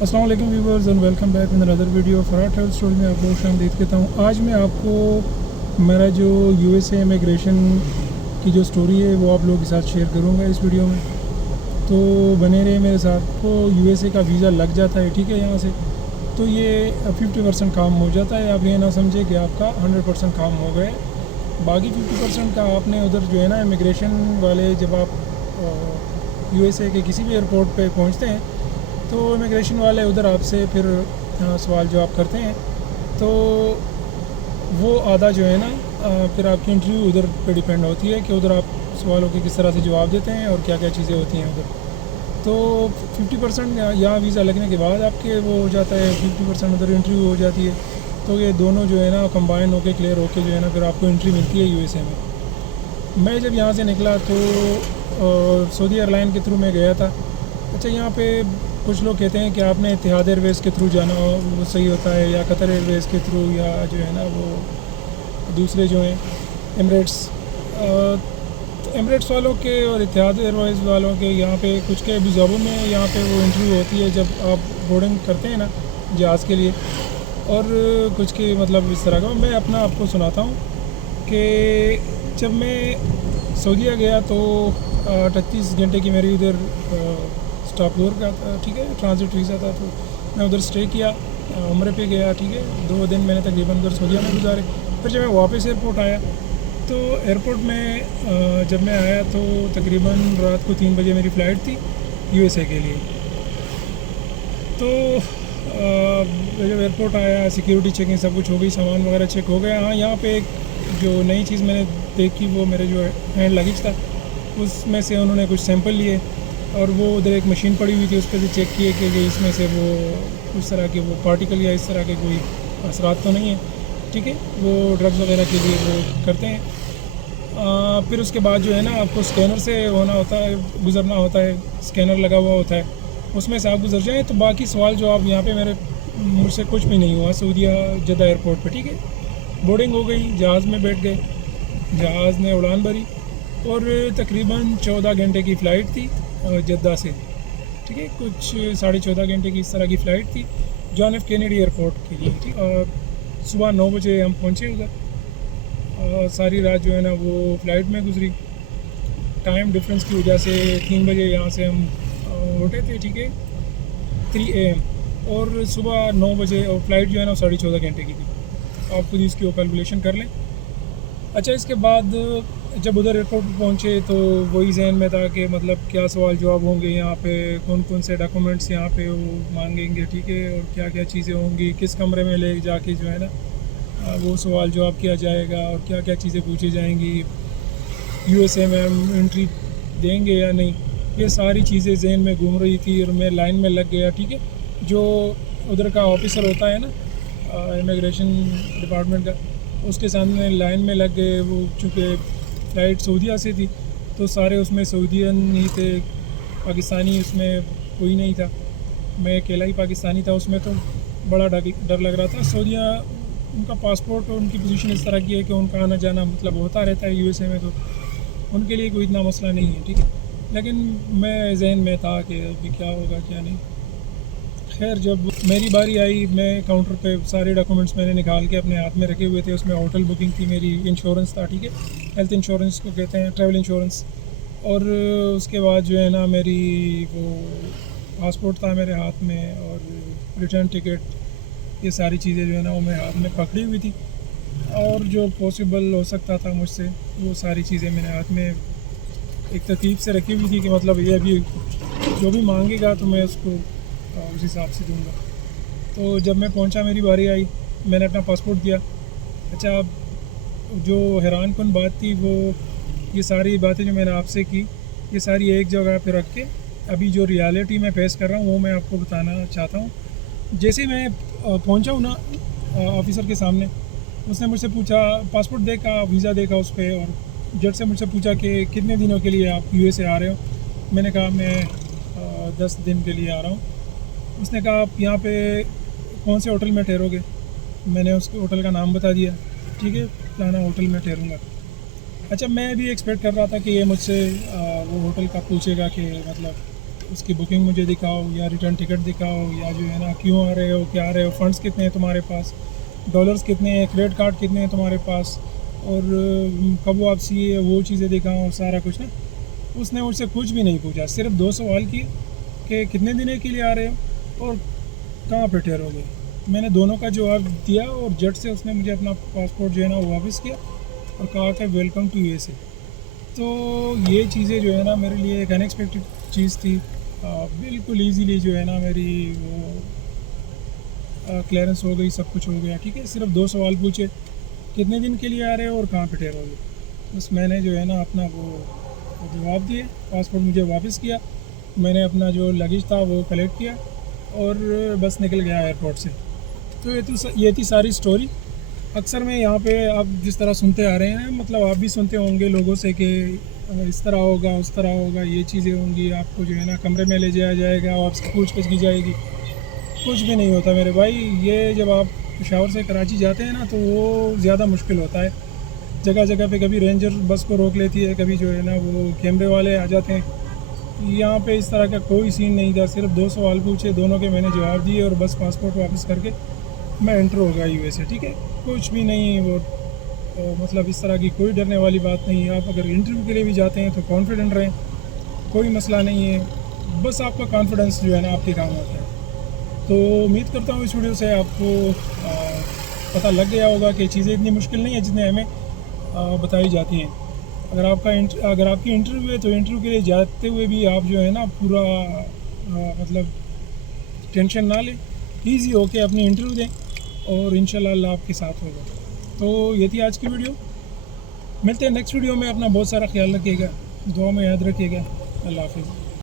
अस्सलाम वालेकुम viewers and welcome back in another video. Farah travel story में आप लोग खुशामदीद कहता हूँ। आज मैं आपको मेरा जो यूएसए इमिग्रेशन की जो स्टोरी है वो आप लोगों के साथ शेयर करूँगा इस वीडियो में, तो बने रहे मेरे साथ। तो यूएसए का वीज़ा लग जाता है, ठीक है, यहाँ से तो ये 50% काम हो जाता है। आप ये ना समझे कि आपका 100% काम हो गए। बाकी 50% का आपने उधर जो है ना इमिग्रेशन वाले, जब आप यूएसए के किसी भी एयरपोर्ट पे पहुँचते हैं तो इमिग्रेशन वाले उधर आपसे फिर सवाल जवाब करते हैं, तो वो आधा जो है ना फिर आपकी इंटरव्यू उधर पे डिपेंड होती है कि उधर आप सवालों के किस तरह से जवाब देते हैं और क्या क्या चीज़ें होती हैं उधर। तो 50% यहाँ वीज़ा लगने के बाद आपके वो हो जाता है, 50% उधर इंटरव्यू हो जाती है। तो ये दोनों जो है ना कंबाइन होके क्लियर होके जो है ना फिर आपको एंट्री मिलती है यूएसए में। मैं जब यहाँ से निकला तो सऊदी एयरलाइन के थ्रू मैं गया था। अच्छा, यहाँ पे कुछ लोग कहते हैं कि आपने इतिहाद एयरवेज़ के थ्रू जाना हो वो सही होता है, या कतर एयरवेज़ के थ्रू, या जो है ना वो दूसरे जो हैं एमरेट्स। तो एमरेट्स वालों के और इतिहाद एयरवेज़ वालों के यहाँ पे कुछ के भी जॉबों में यहाँ पे वो इंटरव्यू होती है जब आप बोर्डिंग करते हैं ना जहाज़ के लिए, और कुछ के मतलब इस तरह का। मैं अपना आपको सुनाता हूँ कि जब मैं सऊदीया गया तो 38 घंटे की मेरी उधर स्टॉप ओवर का था, ठीक है, ट्रांजिट वीज़ा था। तो मैं उधर स्टे किया, उम्रे पे गया, ठीक है। 2 दिन मैंने तकरीबन उधर सऊदीया में गुजारे। फिर जब मैं वापस एयरपोर्ट आया तो एयरपोर्ट में जब मैं आया तो तकरीबन रात को 3 बजे मेरी फ़्लाइट थी यूएसए के लिए। तो जब एयरपोर्ट आया, सिक्योरिटी चेकिंग सब कुछ हो गई, सामान वगैरह चेक हो गया। हाँ, यहाँ पे एक जो नई चीज़ मैंने देखी वो मेरे जो हैंड लगेज था उसमें से उन्होंने कुछ सैंपल लिए और वो उधर एक मशीन पड़ी हुई थी, उस पर भी चेक किए कि इसमें से वो उस तरह के वो पार्टिकल या इस तरह के कोई असरात तो नहीं है, ठीक है। वो ड्रग्स वगैरह के लिए वो करते हैं। फिर उसके बाद जो है ना आपको स्कैनर से होना होता है, गुज़रना होता है, स्कैनर लगा हुआ होता है, उसमें से आप गुजर जाएँ तो बाकी सवाल जो आप यहाँ पे मुझसे कुछ भी नहीं हुआ सऊदीया जद्दा एयरपोर्ट पे, ठीक है। बोर्डिंग हो गई, जहाज़ में बैठ गए, जहाज़ ने उड़ान भरी और तकरीबन 14 घंटे की फ़्लाइट थी जद्दा से, ठीक है। कुछ 14.5 घंटे की इस तरह की फ़्लाइट थी जॉन एफ कैनेडी एयरपोर्ट के लिए, ठीक। सुबह 9 बजे हम पहुँचे उधर। सारी रात जो है ना वो फ़्लाइट में गुजरी। टाइम डिफरेंस की वजह से 3 बजे यहाँ से हम उठे थे, ठीक है, 3 AM, और सुबह 9 बजे और फ़्लाइट जो है ना 14.5 घंटे की थी। आप खुद इसकी कैलकुलेशन कर लें। अच्छा, इसके बाद जब उधर एयरपोर्ट पर पहुँचे तो वही जहन में था कि मतलब क्या सवाल जवाब होंगे यहाँ पे, कौन कौन से डॉक्यूमेंट्स यहाँ पे वो मांगेंगे, ठीक है, और क्या क्या चीज़ें होंगी, किस कमरे में ले जाके जो है ना वो सवाल जवाब किया जाएगा और क्या क्या चीज़ें पूछी जाएंगी, यूएसए में हम एंट्री देंगे या नहीं। ये सारी चीज़ें जहन में घूम रही थी और मैं लाइन में लग गया, ठीक है। जो उधर का ऑफिसर होता है ना इमिग्रेशन डिपार्टमेंट का, उसके सामने लाइन में लग गए। वो चूँकि फ़्लाइट सऊदीया से थी तो सारे उसमें सऊदीयन ही थे, पाकिस्तानी उसमें कोई नहीं था। मैं अकेला ही पाकिस्तानी था उसमें, तो बड़ा डर लग रहा था। सऊदीया उनका पासपोर्ट और उनकी पोजीशन इस तरह की है कि उनका आना जाना मतलब होता रहता है यूएसए में, तो उनके लिए कोई इतना मसला नहीं है, ठीक है। लेकिन मैं जहन में था कि अभी क्या होगा क्या नहीं। खैर, जब मेरी बारी आई, मैं काउंटर पे सारे डॉक्यूमेंट्स मैंने निकाल के अपने हाथ में रखे हुए थे। उसमें होटल बुकिंग थी मेरी, इंश्योरेंस था, ठीक है, हेल्थ इंश्योरेंस को कहते हैं, ट्रैवल इंश्योरेंस। और उसके बाद जो है ना मेरी वो पासपोर्ट था मेरे हाथ में और रिटर्न टिकट, ये सारी चीज़ें जो है ना वो मैं हाथ में पकड़ी हुई थी। और जो पॉसिबल हो सकता था मुझसे वो सारी चीज़ें मैंने हाथ में एक तरतीब से रखी हुई थी कि मतलब ये अभी जो भी मांगेगा तो मैं उसको उस हिसाब से दूंगा। तो जब मैं पहुंचा, मेरी बारी आई, मैंने अपना पासपोर्ट दिया। अच्छा, अब जो हैरान कुन बात थी वो ये सारी बातें जो मैंने आपसे की ये सारी एक जगह पे रख के अभी जो रियलिटी मैं फेस कर रहा हूँ वो मैं आपको बताना चाहता हूँ। जैसे मैं पहुंचा हूँ ना ऑफिसर के सामने, उसने मुझसे पूछा, पासपोर्ट देखा, वीज़ा देखा उस पर, और जट से मुझसे पूछा कि कितने दिनों के लिए आप यूएसए आ रहे हो। मैंने कहा मैं 10 दिन के लिए आ रहा हूँ। उसने कहा आप यहाँ पे कौन से होटल में ठहरोगे। मैंने उसके होटल का नाम बता दिया, ठीक है, फलाना होटल में ठहरूँगा। अच्छा, मैं भी एक्सपेक्ट कर रहा था कि ये मुझसे वो होटल का पूछेगा कि मतलब उसकी बुकिंग मुझे दिखाओ, या रिटर्न टिकट दिखाओ, या जो है ना क्यों आ रहे हो, क्या आ रहे हो, फ़ंड्स कितने हैं तुम्हारे पास, डॉलर्स कितने हैं, क्रेडिट कार्ड कितने हैं तुम्हारे पास, और कब वापसी है, वो चीज़ें दिखाओ, सारा कुछ ना। उसने मुझसे कुछ भी नहीं पूछा, सिर्फ 2 सवाल किए कि कितने दिन के लिए आ रहे हो और कहाँ पे ठहरोगे। मैंने दोनों का जवाब दिया और झट से उसने मुझे अपना पासपोर्ट जो है ना वो वापस किया और कहा कि वेलकम टू यूएसए। तो ये चीज़ें जो है ना मेरे लिए एक अनएक्सपेक्टेड चीज़ थी। बिल्कुल इजीली जो है ना मेरी वो क्लियरेंस हो गई, सब कुछ हो गया, ठीक है। सिर्फ 2 सवाल पूछे, कितने दिन के लिए आ रहे हो और कहाँ पे ठहरोगे। बस मैंने जो है ना अपना वो जवाब दिए, पासपोर्ट मुझे वापस किया, मैंने अपना जो लगेज था वो कलेक्ट किया और बस निकल गया एयरपोर्ट से। तो ये थी सारी स्टोरी। अक्सर मैं यहाँ पे आप जिस तरह सुनते आ रहे हैं, मतलब आप भी सुनते होंगे लोगों से कि इस तरह होगा, उस तरह होगा, ये चीज़ें होंगी, आपको जो है ना कमरे में ले जाया जाएगा, आपसे पूछताछ की जाएगी। कुछ भी नहीं होता मेरे भाई। ये जब आप पेशावर से कराची जाते हैं ना तो वो ज़्यादा मुश्किल होता है। जगह जगह पे कभी रेंजर बस को रोक लेती है, कभी जो है ना वो कैमरे वाले आ जाते हैं। यहाँ पे इस तरह का कोई सीन नहीं था। सिर्फ 2 सवाल पूछे, दोनों के मैंने जवाब दिए और बस पासपोर्ट वापस करके मैं एंटर हो गया यूएसए, ठीक है। कुछ भी नहीं वो मतलब इस तरह की कोई डरने वाली बात नहीं है। आप अगर इंटरव्यू के लिए भी जाते हैं तो कॉन्फिडेंट रहें, कोई मसला नहीं है। बस आपका कॉन्फिडेंस जो है ना आपके काम आता है। तो उम्मीद करता हूँ इस वीडियो से आपको पता लग गया होगा कि चीज़ें इतनी मुश्किल नहीं है जितने हमें बताई जाती हैं। अगर आपकी इंटरव्यू है तो इंटरव्यू के लिए जाते हुए भी आप जो है ना पूरा मतलब टेंशन ना लें, ईजी होके अपनी इंटरव्यू दें और इंशाल्लाह अल्लाह आपके साथ होगा। तो ये थी आज की वीडियो। मिलते हैं नेक्स्ट वीडियो में। अपना बहुत सारा ख्याल रखिएगा, दुआ में याद रखिएगा। अल्लाह हाफिज़।